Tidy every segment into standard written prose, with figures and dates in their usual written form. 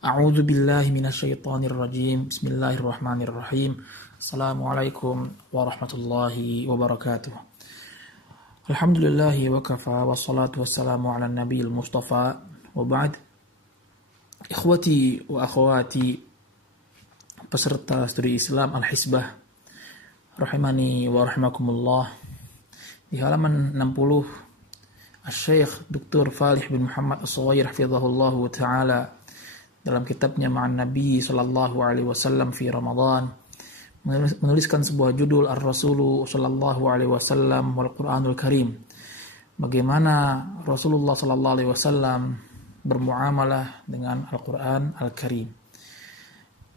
A'udzu billahi minasyaitonir rajim. Bismillahirrahmanirrahim. Assalamualaikum warahmatullahi wabarakatuh. Alhamdulillahi wa kafa wassalatu wassalamu ala nabiyil mustafa wa ba'd. Ikhwati wa akhwati peserta studi Islam Al-Hisbah rahimani wa rahimakumullah. Di halaman 60 Asy-Syaikh Dr. Falih bin Muhammad As-Shughair hafizahullahu taala dalam kitabnya Ma'an Nabi sallallahu alaihi wasallam fi Ramadan menuliskan sebuah judul Ar-Rasulu sallallahu alaihi wasallam wal Qur'anul Karim. Bagaimana Rasulullah sallallahu alaihi wasallam bermuamalah dengan Al-Qur'an Al-Karim.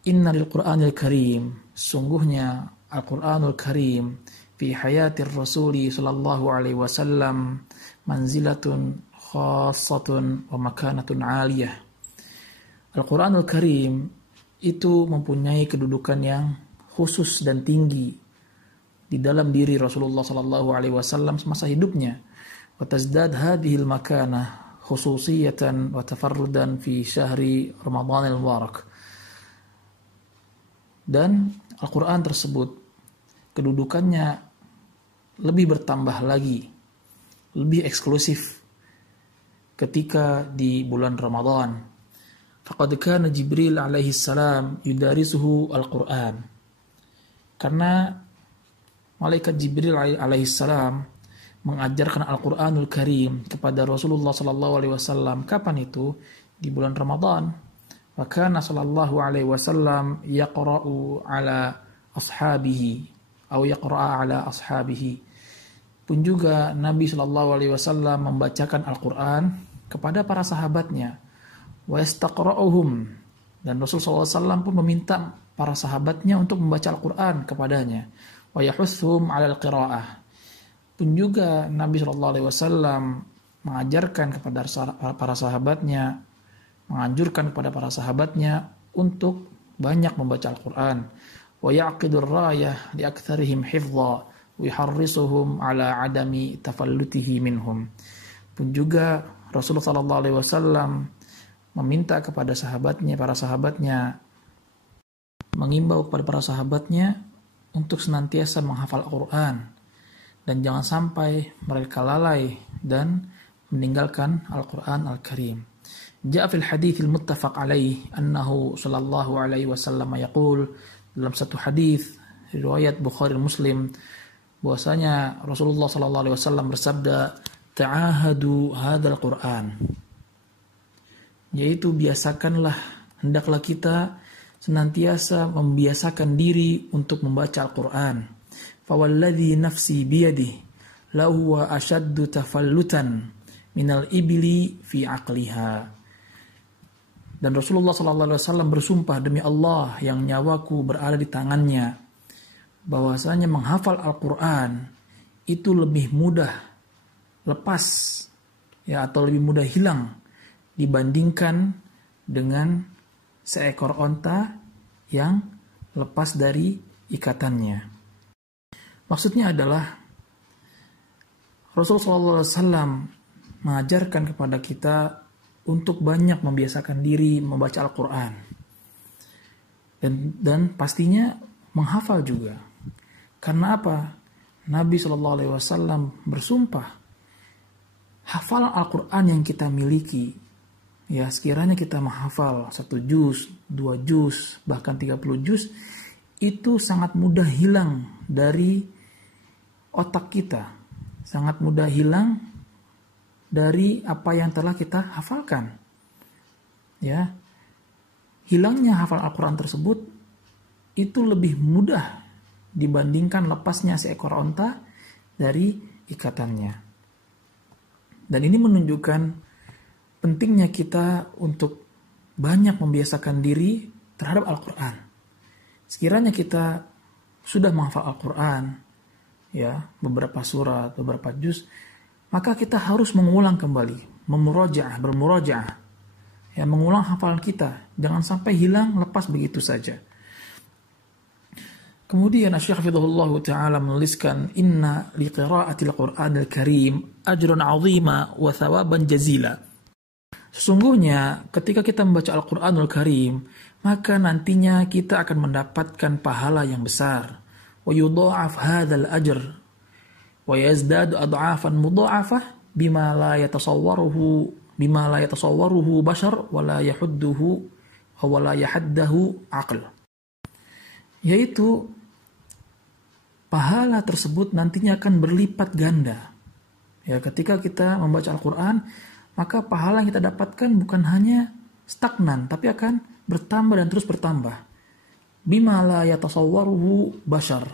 Inna lil Qur'anil Karim, sungguhnya Al-Qur'anul Karim fi hayatir Rasuli sallallahu alaihi wasallam manzilatun khassatun wa makanatun aliyah. Al-Qur'anul Karim itu mempunyai kedudukan yang khusus dan tinggi di dalam diri Rasulullah sallallahu alaihi wasallam semasa hidupnya. Wa tazdad hadhil makanah khususiyatan wa tafarrudan fi syahri Ramadanil Mubarak. Dan Al-Qur'an tersebut kedudukannya lebih bertambah lagi, lebih eksklusif ketika di bulan Ramadan. Faqad kana Jibril alaihi salam yudarisuhu al-Qur'an. Karena malaikat Jibril alaihi salam mengajarkan Al-Qur'anul Karim kepada Rasulullah sallallahu alaihi wasallam. Kapan itu? Di bulan Ramadan. Wa kana sallallahu alaihi wasallam yaqra'u ala ashabihi atau yaqra'a ala ashabihi. Pun juga Nabi sallallahu alaihi wasallam membacakan Al-Qur'an kepada para sahabatnya. Wa yastaqra'uhum, dan Rasul sallallahu alaihi wasallam pun meminta para sahabatnya untuk membaca Al-Qur'an kepadanya. Wa yahutsuhum 'alal qira'ah. Pun juga Nabi sallallahu alaihi wasallam mengajarkan kepada para sahabatnya, menganjurkan kepada para sahabatnya untuk banyak membaca Al-Qur'an. Wa yaqidur rayah li aktsarihim hifdha wa yuharrisuhum ala adami tafallutihi minhum. Pun juga Rasulullah sallallahu alaihi wasallam meminta kepada sahabatnya, para sahabatnya, mengimbau kepada para sahabatnya untuk senantiasa menghafal Al-Qur'an dan jangan sampai mereka lalai dan meninggalkan Al-Qur'an Al-Karim. Ja'a fil haditsil muttafaq alaih annahu sallallahu alaihi wasallam yaqul, dalam satu hadis riwayat Bukhari Muslim, bahwasanya Rasulullah sallallahu alaihi wasallam bersabda, ta'ahadu hadzal Qur'an, yaitu biasakanlah, hendaklah kita senantiasa membiasakan diri untuk membaca Al-Qur'an. Fawalladzi nafsi biyadihi lahu wa ashaddu tafallutan minal ibli fi aqliha. Dan Rasulullah sallallahu alaihi wasallam bersumpah, demi Allah yang nyawaku berada di tangannya, bahwasanya menghafal Al-Qur'an itu lebih mudah lepas, ya, atau lebih mudah hilang dibandingkan dengan seekor onta yang lepas dari ikatannya. Maksudnya adalah Rasulullah SAW mengajarkan kepada kita untuk banyak membiasakan diri membaca Al-Quran dan pastinya menghafal juga. Karena apa? Nabi SAW bersumpah, hafal Al-Quran yang kita miliki, ya, sekiranya kita menghafal 1 juz, 2 juz, bahkan 30 juz, itu sangat mudah hilang dari otak kita, sangat mudah hilang dari apa yang telah kita hafalkan. Ya, hilangnya hafal Al-Quran tersebut itu lebih mudah dibandingkan lepasnya seekor onta dari ikatannya. Dan ini menunjukkan pentingnya kita untuk banyak membiasakan diri terhadap Al-Quran. Sekiranya kita sudah menghafal Al-Quran, ya, beberapa surat, beberapa juz, maka kita harus mengulang kembali, bermurojaah, ya, mengulang hafalan kita, jangan sampai hilang lepas begitu saja. Kemudian Asy-Syaikh hafizahullahu taala menuliskan, inna liqira'atil Qur'anil Karim ajrun 'azima wa thawaban jazila. Sesungguhnya ketika kita membaca Al-Quranul Karim, maka nantinya kita akan mendapatkan pahala yang besar. Wa yudha'af hadzal ajr wa yazdadu ad'afan mudha'afah bima la yatasawwaruhu bashar wa la yahuddahu aql. Yaitu pahala tersebut nantinya akan berlipat ganda. Ya, ketika kita membaca Al-Quran, maka pahala yang kita dapatkan bukan hanya stagnan, tapi akan bertambah dan terus bertambah. Bima la yatasawwaruhu bashar,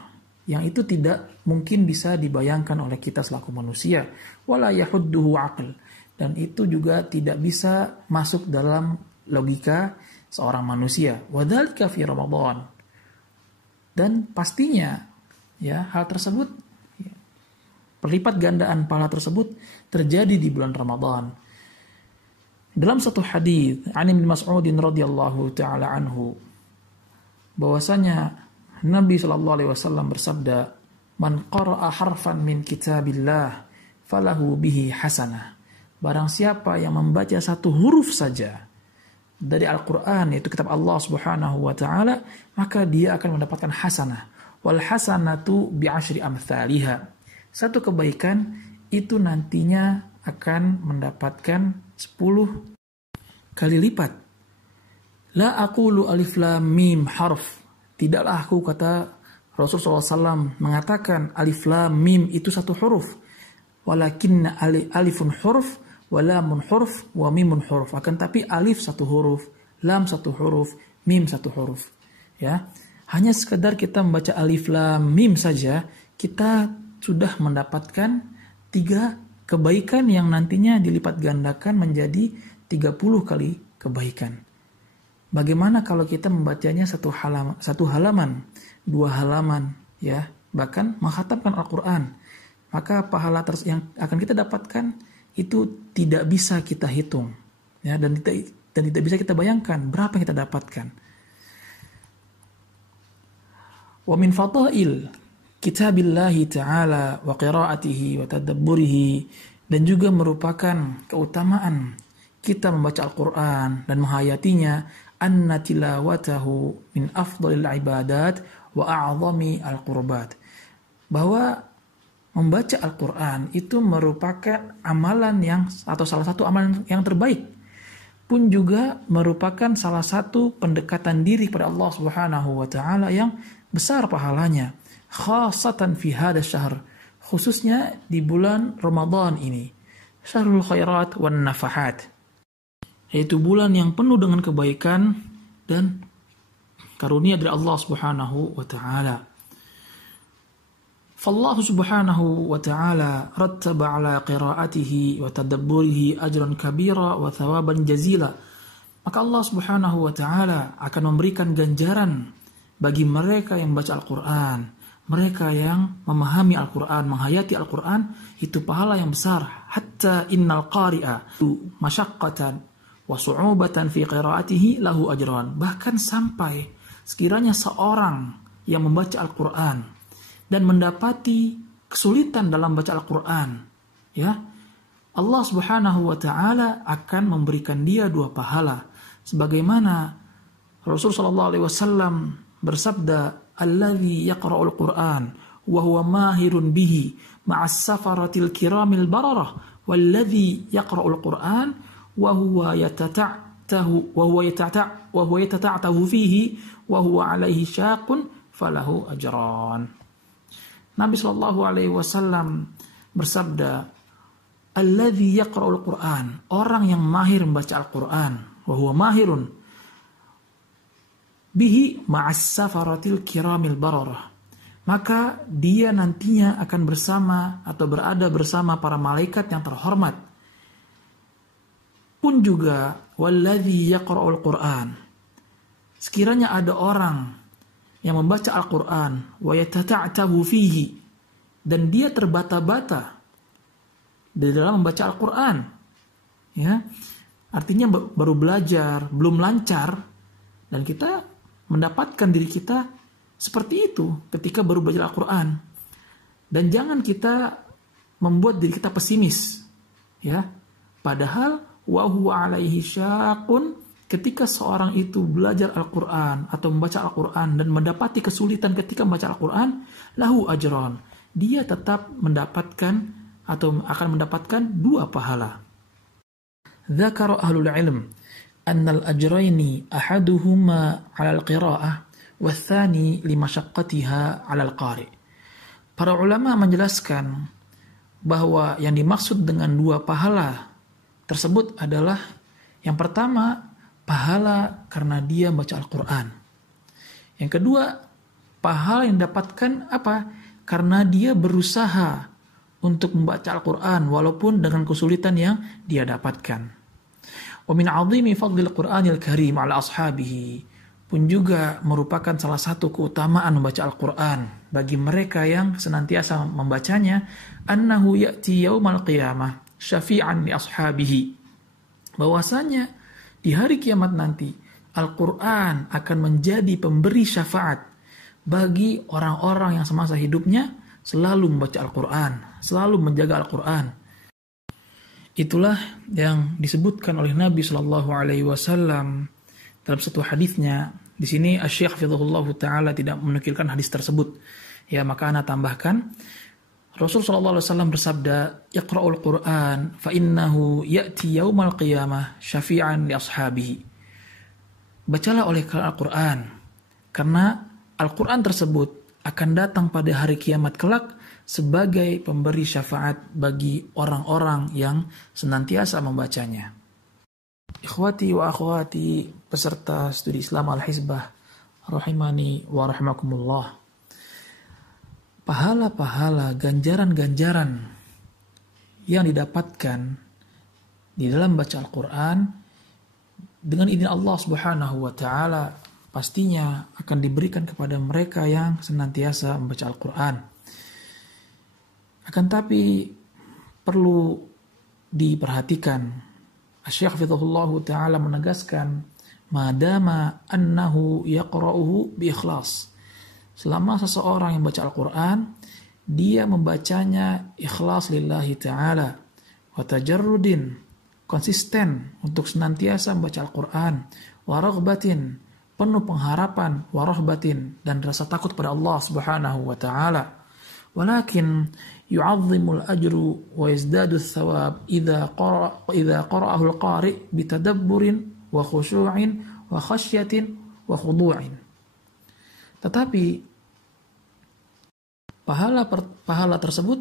yang itu tidak mungkin bisa dibayangkan oleh kita selaku manusia. Wala yahudduhu aql, dan itu juga tidak bisa masuk dalam logika seorang manusia. Wadzalika fi Ramadan. Dan pastinya ya, hal tersebut, perlipat gandaan pahala tersebut terjadi di bulan Ramadan. Dalam satu hadis An Ibnu Mas'ud radhiyallahu taala anhu, bahwasanya Nabi sallallahu alaihi wasallam bersabda, "Man qara'a harfan min kitabillah falahu bihi hasanah." Barang siapa yang membaca satu huruf saja dari Al-Qur'an, yaitu kitab Allah Subhanahu wa taala, maka dia akan mendapatkan hasanah. Wal hasanatu bi'asyri amsalihha. Satu kebaikan itu nantinya akan mendapatkan 10 kali lipat. La aqulu alif lam mim harf. Tidaklah aku, kata Rasulullah SAW, mengatakan alif lam mim itu satu huruf. Walakinna alifun huruf, wa lamun huruf, wa mimun huruf. Akan tapi alif satu huruf, lam satu huruf, mim satu huruf. Ya, hanya sekedar kita membaca alif lam mim saja, kita sudah mendapatkan 3 kebaikan yang nantinya dilipat gandakan menjadi 30 kali kebaikan. Bagaimana kalau kita membacanya satu halaman, 2 halaman, ya, bahkan mengkhatamkan Al-Quran, maka pahala yang akan kita dapatkan itu tidak bisa kita hitung, ya, dan tidak bisa kita bayangkan berapa yang kita dapatkan. Wa min fadail kitabillahi ta'ala wa qira'atihi wa tadabburihi, dan juga merupakan keutamaan kita membaca Al-Quran dan menghayatinya, anna tilawatahu min afdalil ibadat wa a'zami al-qurbat, bahwa membaca Al-Quran itu merupakan amalan atau salah satu amalan yang terbaik, pun juga merupakan salah satu pendekatan diri pada Allah Subhanahu wa taala yang besar pahalanya. Khasatan fi hada syahr, khususnya di bulan Ramadan ini, syahrul khairat wan nafahat, yaitu bulan yang penuh dengan kebaikan dan karunia dari Allah Subhanahu wa taala. Fallahu Subhanahu wa taala rattaba ala qiraatihi wa tadabburihi ajran kabira wa thawaban jazila. Maka Allah Subhanahu wa taala akan memberikan ganjaran bagi mereka yang baca Al-Quran, mereka yang memahami Al-Quran, menghayati Al-Quran, itu pahala yang besar. Hatta innal qari'a masyaqqatan wa su'ubatan fi qiraatihi lahu ajran. Bahkan sampai sekiranya seorang yang membaca Al-Quran dan mendapati kesulitan dalam baca Al-Quran, ya, Allah Subhanahu wa taala akan memberikan dia 2 pahala. Sebagaimana Rasul sallallahu alaihi wasallam bersabda, alladzi yaqra'ul Qur'an wa huwa mahirun bihi ma'as safaratil kiramil bararah, walladzi yaqra'ul Qur'an wa huwa yatata'tahu fihi wa huwa 'alaihi syaqun falahu ajran. Nabi sallallahu alaihi wasallam bersabda, alladzi yaqra'ul Qur'an, orang yang mahir membaca Al-Qur'an, wa huwa mahirun bihi ma'as safaratil kiramil bararah, maka dia nantinya akan bersama atau berada bersama para malaikat yang terhormat. Pun juga walladzi yaqra'ul Qur'an, sekiranya ada orang yang membaca Al-Qur'an wa yatata'tahu fihi, dan dia terbata-bata di dalam membaca Al-Qur'an, ya, artinya baru belajar, belum lancar, dan kita mendapatkan diri kita seperti itu ketika baru belajar Al-Quran. Dan jangan kita membuat diri kita pesimis, ya. Padahal wa huwa alaihi syaqun, ketika seorang itu belajar Al-Quran atau membaca Al-Quran dan mendapati kesulitan ketika membaca Al-Quran, lahu ajran, dia tetap mendapatkan atau akan mendapatkan 2 pahala. Dzakara ahlul ilm annal ajraini ahaduhuma 'ala al-qira'ah watsani limasyaqqatiha 'ala al-qari'. Para ulama menjelaskan bahwa yang dimaksud dengan 2 pahala tersebut adalah yang pertama, pahala karena dia membaca Al-Quran. Yang kedua, pahala yang didapatkan apa? Karena dia berusaha untuk membaca Al-Quran walaupun dengan kesulitan yang dia dapatkan. Wa min 'azimi fadlil Qur'anil Karim 'ala ashabihi, pun juga merupakan salah satu keutamaan membaca Al-Quran bagi mereka yang senantiasa membacanya, annahu ya'ti yaumal qiyamah syafi'an li ashabihi, bahwasanya di hari kiamat nanti Al-Quran akan menjadi pemberi syafaat bagi orang-orang yang semasa hidupnya selalu membaca Al-Quran, selalu menjaga Al-Quran. Itulah yang disebutkan oleh Nabi SAW dalam satu hadisnya. Di sini Asy-Syaikh Hafizahullah Ta'ala tidak menukilkan hadis tersebut. Ya, maka ana tambahkan, Rasul SAW bersabda, "Iqra'ul Qur'an fa innahu ya'ti yaumal qiyamah syafi'an li ashabihi." Bacalah oleh Al-Quran, karena Al-Quran tersebut akan datang pada hari kiamat kelak sebagai pemberi syafaat bagi orang-orang yang senantiasa membacanya. Ikhwati wa akhwati peserta studi Islam Al-Hizbah rahimani wa rahimakumullah. Pahala-pahala, ganjaran-ganjaran yang didapatkan di dalam baca Al-Quran dengan izin Allah Subhanahu wa Ta'ala pastinya akan diberikan kepada mereka yang senantiasa membaca Al-Quran. Akan tapi perlu diperhatikan, Asy-Syaikh Hafizahullah Ta'ala menegaskan, madama annahu yaqra'uhu bi ikhlas, selama seseorang yang baca Al-Quran dia membacanya ikhlas lillahi ta'ala wa tajarrudin, konsisten untuk senantiasa membaca Al-Quran, wa raghbatin, penuh pengharapan, wa rahbatin, dan rasa takut pada Allah Subhanahu wa Ta'ala. Walakin yu'azzimul ajru wa yazdadu thawab idza qara'ahu al-qari' bitadabburin wa khushu'in wa khasyatin wa khudu'in. Tetapi pahala tersebut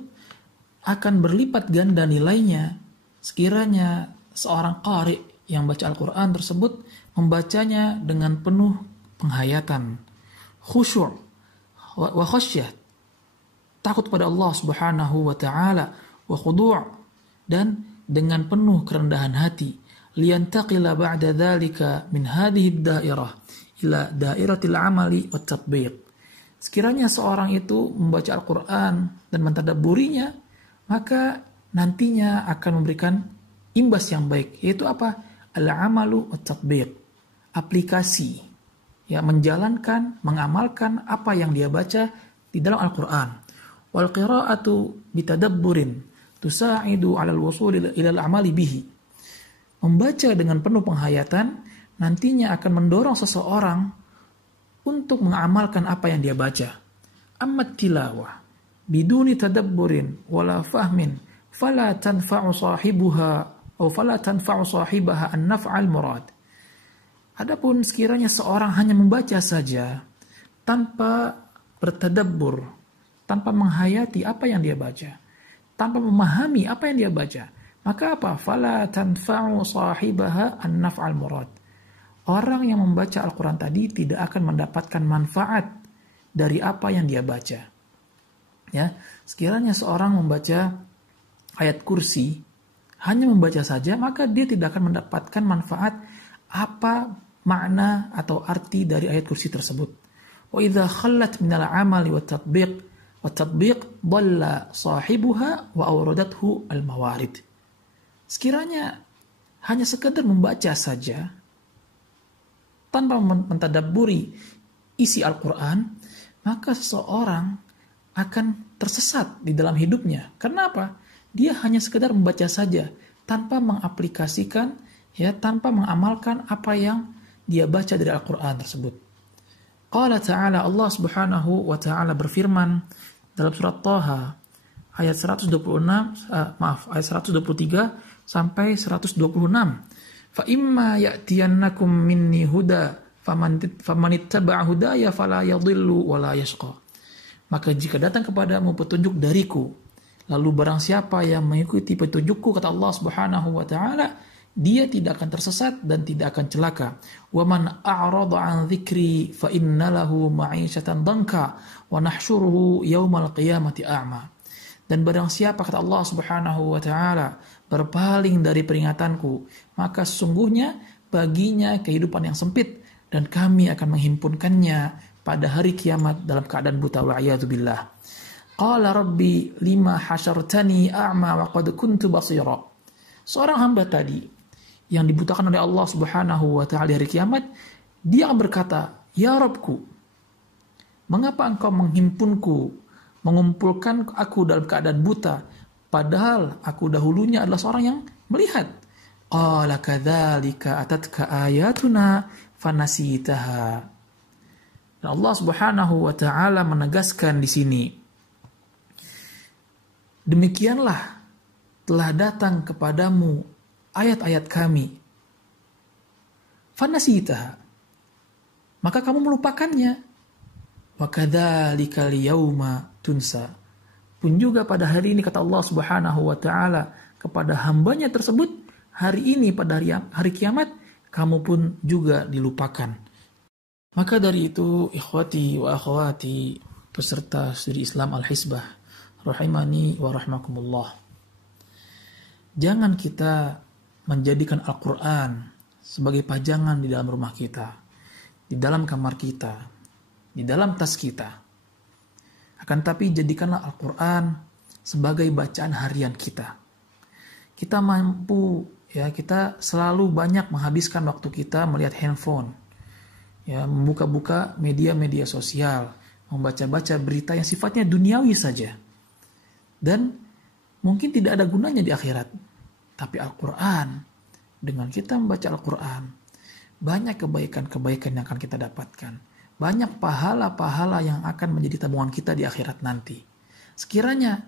akan berlipat ganda nilainya sekiranya seorang qari yang baca Al-Quran tersebut membacanya dengan penuh penghayatan, khusyuk wa khasyah, takut pada Allah Subhanahu wa Ta'ala, wa khudu', dan dengan penuh kerendahan hati, liyantaqila ba'da dzalika min hadhihi ad-dairah ila dairatil amali wat tatbiq. Sekiranya seorang itu membaca Al-Quran dan mentadabburinya, maka nantinya akan memberikan imbas yang baik, yaitu apa? Al-amalu wat tatbiq, aplikasi, ya, menjalankan, mengamalkan apa yang dia baca di dalam Al-Quran. Wal qira'atu bitadabburin tusa'idu 'ala al-wusul ila al-amali bihi. Membaca dengan penuh penghayatan nantinya akan mendorong seseorang untuk mengamalkan apa yang dia baca. Amma tilawah biduni tadabburin wala fahmin fala tanfa'u sahibuha atau fala tanfa'u sahibaha an-naf'al murad. Adapun sekiranya seorang hanya membaca saja tanpa bertadabbur, tanpa menghayati apa yang dia baca, tanpa memahami apa yang dia baca, maka apa? Fala tanfa'u sahibaha an-naf'al murad. Orang yang membaca Al-Quran tadi tidak akan mendapatkan manfaat dari apa yang dia baca. Ya, sekiranya seorang membaca ayat kursi, hanya membaca saja, maka dia tidak akan mendapatkan manfaat apa makna atau arti dari ayat kursi tersebut. Wa idza khallat minal amali wat tatbiq dhalla sahibuha wa awradathu al-mawarid. Sekiranya hanya sekedar membaca saja tanpa mentadabburi isi Al-Quran, maka seseorang akan tersesat di dalam hidupnya. Kenapa? Dia hanya sekedar membaca saja tanpa mengaplikasikan, ya, tanpa mengamalkan apa yang dia baca dari Al-Quran tersebut. Qala ta'ala, Allah subhanahu wa ta'ala berfirman dalam surat Thaha ayat ayat 123 sampai 126. Fa imma ya'tiyannakum minni huda famanittaba'a hudaya fala yadhillu wala yashqa. Maka jika datang kepadamu petunjuk dariku, lalu barang siapa yang mengikuti petunjukku, kata Allah Subhanahu wa taala, dia tidak akan tersesat dan tidak akan celaka. Wa man a'rada 'an dzikri fa innalahu ma'isyatan danka wa nahsyuruhu yaumal qiyamati a'ma. Dan barang siapa, kata Allah Subhanahu wa taala, berpaling dari peringatanku, maka sesungguhnya baginya kehidupan yang sempit dan kami akan menghimpunkannya pada hari kiamat dalam keadaan buta, wa'iyadzubillah. Qala rabbi lima hasyartani a'ma wa qad kuntu basira. Seorang hamba tadi yang dibutakan oleh Allah Subhanahu wa taala di hari kiamat, dia akan berkata, ya Rabbku, mengapa engkau menghimpunku, mengumpulkan aku dalam keadaan buta, padahal aku dahulunya adalah seorang yang melihat. Qala kadzalika atatka ayatuna fanasitaha. Dan Allah Subhanahu wa taala menegaskan di sini, demikianlah telah datang kepadamu ayat-ayat kami, fanasitaha, maka kamu melupakannya. Wa kadzalika liyauma tunsa. Pun juga pada hari ini, kata Allah Subhanahu wa taala kepada hambanya tersebut, hari ini pada hari kiamat kamu pun juga dilupakan. Maka dari itu, ikhwati wa akhwati, peserta studi Islam Al-Hisbah, rahimani wa rahmakumullah, jangan kita menjadikan Al-Quran sebagai pajangan di dalam rumah kita, di dalam kamar kita, di dalam tas kita. Akan tapi jadikanlah Al-Quran sebagai bacaan harian kita. Kita mampu, ya, kita selalu banyak menghabiskan waktu kita melihat handphone, ya, membuka-buka media-media sosial, membaca-baca berita yang sifatnya duniawi saja, dan mungkin tidak ada gunanya di akhirat. Tapi Al-Quran, dengan kita membaca Al-Quran, banyak kebaikan-kebaikan yang akan kita dapatkan, banyak pahala-pahala yang akan menjadi tabungan kita di akhirat nanti. Sekiranya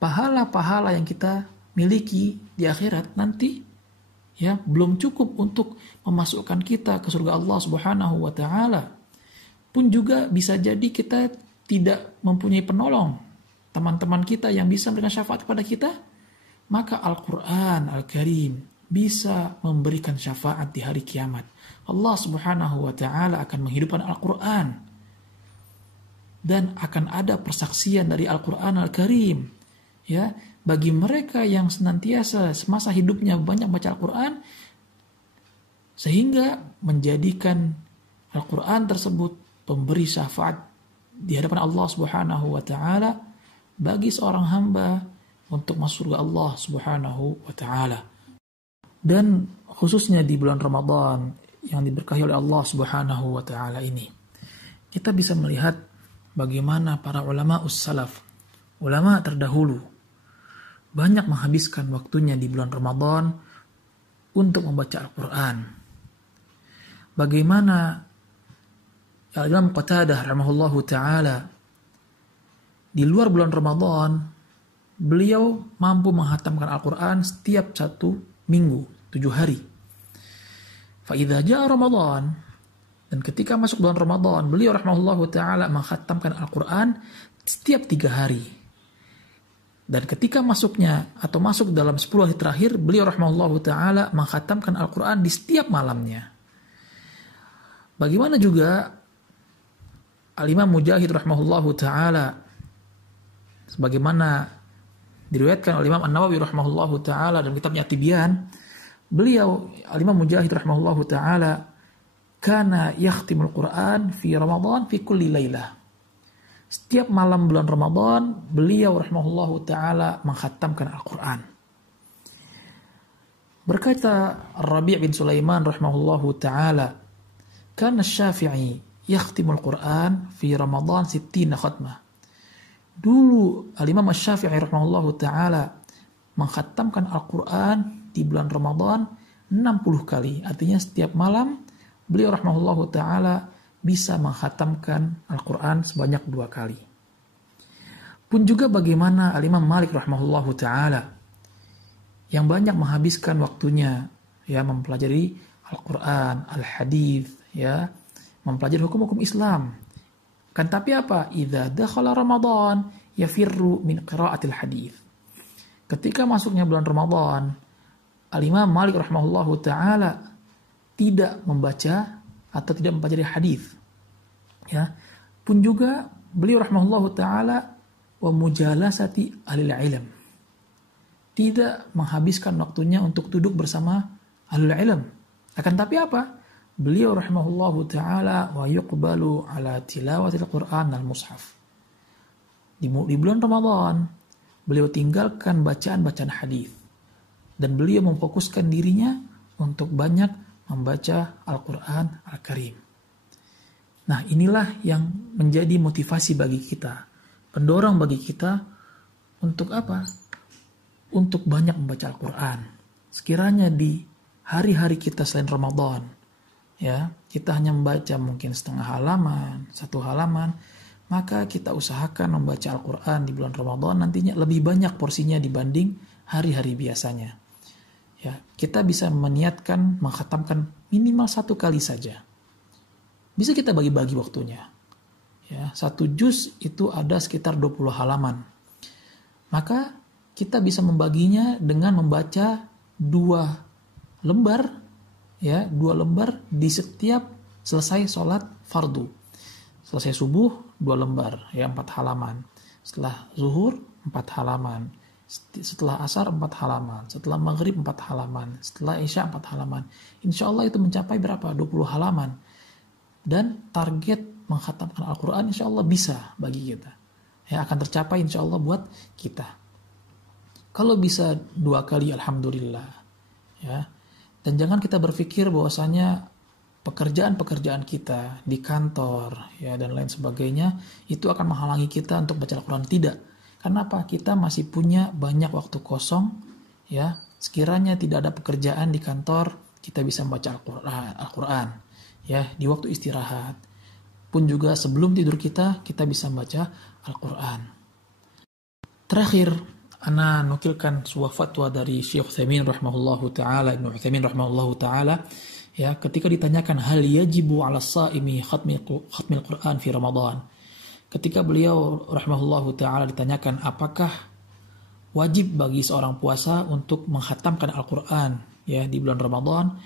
pahala-pahala yang kita miliki di akhirat nanti, ya, belum cukup untuk memasukkan kita ke surga Allah Subhanahu wa taala, pun juga bisa jadi kita tidak mempunyai penolong, teman-teman kita yang bisa memberikan syafaat kepada kita, maka Al-Quran Al-Karim bisa memberikan syafaat di hari kiamat. Allah Subhanahu wa taala akan menghidupkan Al-Quran, dan akan ada persaksian dari Al-Quran Al-Karim, ya, bagi mereka yang senantiasa semasa hidupnya banyak baca Al-Quran, sehingga menjadikan Al-Quran tersebut pemberi syafaat di hadapan Allah Subhanahu wa taala bagi seorang hamba untuk masuk surga Allah Subhanahu wa taala. Dan khususnya di bulan Ramadan yang diberkahi oleh Allah Subhanahu wa taala ini, kita bisa melihat bagaimana para ulama us-salaf, ulama terdahulu, banyak menghabiskan waktunya di bulan Ramadan untuk membaca Al-Quran. Bagaimana Al-Imam Qatadah rahimahullahu ta'ala di luar bulan Ramadan, beliau mampu menghatamkan Al-Quran setiap 1 minggu, 7 hari. Fa'idha ja'a Ramadan, dan ketika masuk bulan Ramadan, beliau rahimahullahu ta'ala menghatamkan Al-Quran setiap 3 hari. Dan ketika masuknya atau masuk dalam 10 hari terakhir, beliau rahimahullahu ta'ala menghatamkan Al-Quran di setiap malamnya. Bagaimana juga Al-Imam Mujahid rahimahullahu ta'ala, sebagaimana diriwayatkan oleh Imam An-Nawawi rahimahullahu ta'ala dalam kitabnya Tibyan, beliau Al-Imam Mujahid rahimahullahu ta'ala kana yakhtimul Quran fi Ramadan fi kulli lailah. Setiap malam bulan Ramadan, beliau rahimahullahu ta'ala menghatamkan Al-Quran. Berkata Rabi' bin Sulaiman rahimahullahu ta'ala, kana Syafi'i yakhtimul Quran fi Ramadan 60 khatmah. Dulu Al-Imam Syafi'i rahimahullahu ta'ala mengkhatamkan Al-Quran di bulan Ramadan 60 kali. Artinya setiap malam beliau rahimahullahu ta'ala bisa mengkhatamkan Al-Quran sebanyak 2 kali. Pun juga bagaimana Al-Imam Malik rahimahullahu ta'ala yang banyak menghabiskan waktunya ya mempelajari Al-Quran, Al-Hadith, ya, mempelajari hukum-hukum Islam. Kan tapi apa? Idza dakhala Ramadan yafirru min qiraatil hadith. Ketika masuknya bulan Ramadan, Al-Imam Malik rahimahullahu ta'ala tidak membaca atau tidak mempelajari hadith. Ya. Pun juga beliau rahimahullahu ta'ala wa mujalasati ahlil ilm. Tidak menghabiskan waktunya untuk duduk bersama ahlul ilm. Akan tapi apa? Beliau rahimahullahu ta'ala wa yuqbalu ala tilawatil Qur'an al-mushaf. Di bulan Ramadan, beliau tinggalkan bacaan-bacaan hadis dan beliau memfokuskan dirinya untuk banyak membaca Al-Quran Al-Karim. Nah, inilah yang menjadi motivasi bagi kita, pendorong bagi kita untuk apa? Untuk banyak membaca Al-Quran. Sekiranya di hari-hari kita selain Ramadan, ya, kita hanya membaca mungkin setengah halaman, 1 halaman, maka kita usahakan membaca Al-Quran di bulan Ramadan nantinya lebih banyak porsinya dibanding hari-hari biasanya. Ya, kita bisa meniatkan mengkhatamkan minimal 1 kali saja. Bisa kita bagi-bagi waktunya. Ya, 1 juz itu ada sekitar 20 halaman. Maka kita bisa membaginya dengan membaca 2 lembar, ya, 2 lembar di setiap selesai sholat fardu. Selesai subuh 2 lembar, ya, 4 halaman. Setelah zuhur 4 halaman. Setelah asar 4 halaman. Setelah maghrib 4 halaman. Setelah isya 4 halaman. Insya Allah itu mencapai berapa? 20 halaman. Dan target mengkhatamkan Al-Quran insya Allah bisa bagi kita. Ya, akan tercapai insya Allah buat kita. Kalau bisa 2 kali alhamdulillah. Ya. Dan jangan kita berpikir bahwasanya pekerjaan-pekerjaan kita di kantor, ya, dan lain sebagainya itu akan menghalangi kita untuk baca Al-Quran. Tidak. Karena apa? Kita masih punya banyak waktu kosong, ya. Sekiranya tidak ada pekerjaan di kantor, kita bisa membaca Al-Quran, ya, di waktu istirahat. Pun juga sebelum tidur kita bisa membaca Al-Quran. Terakhir, ana nukilkan sebuah fatwa dari Syekh Utsaimin rahimahullahu taala, Ibnu Utsaimin rahimahullahu taala, ya, ketika ditanyakan hal yajibu 'ala shaimi khatmil Qur'an fi Ramadan. Ketika beliau rahimahullahu taala ditanyakan apakah wajib bagi seorang puasa untuk menghatamkan Al-Qur'an, ya, di bulan Ramadan,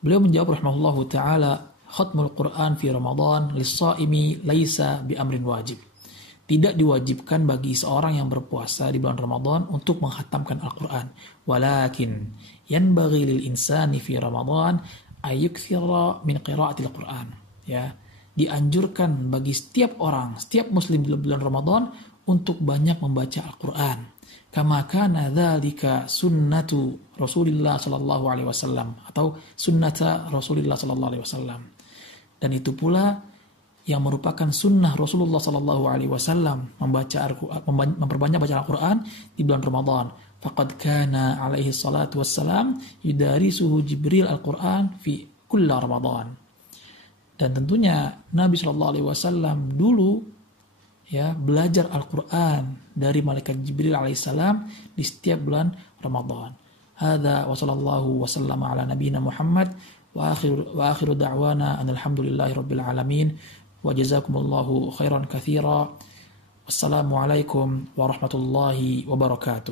beliau menjawab rahimahullahu taala, khatmul Qur'an fi Ramadan lis-shaimi laisa bi amrin wajib. Tidak diwajibkan bagi seorang yang berpuasa di bulan Ramadan untuk menghatamkan Al-Quran. Walakin yanbaghi lil insani fi Ramadan ayyukthira min qiraatil Quran. Ya, dianjurkan bagi setiap orang, setiap muslim di bulan Ramadan untuk banyak membaca Al-Quran. Kama kana dzalika sunnatu Rasulillah sallallahu alaihi wasallam atau sunnata Rasulillah sallallahu alaihi wasallam. Dan itu pula yang merupakan sunnah Rasulullah sallallahu alaihi wasallam memperbanyak baca Al-Quran di bulan Ramadan. Faqad kana alaihi salatu wassalam yudarisuhu Jibril Al-Quran fi kulla Ramadan. Dan tentunya Nabi sallallahu alaihi wasallam dulu, ya, belajar Al-Quran dari malaikat Jibril alaihissalam di setiap bulan Ramadan. Hadza wa sallallahu wasallama ala nabiyyina Muhammad wa akhiru da'wana alhamdulillahi rabbil alamin. Wa jazakumullahu khairan katsira. Wassalamualaikum warahmatullahi wabarakatuh.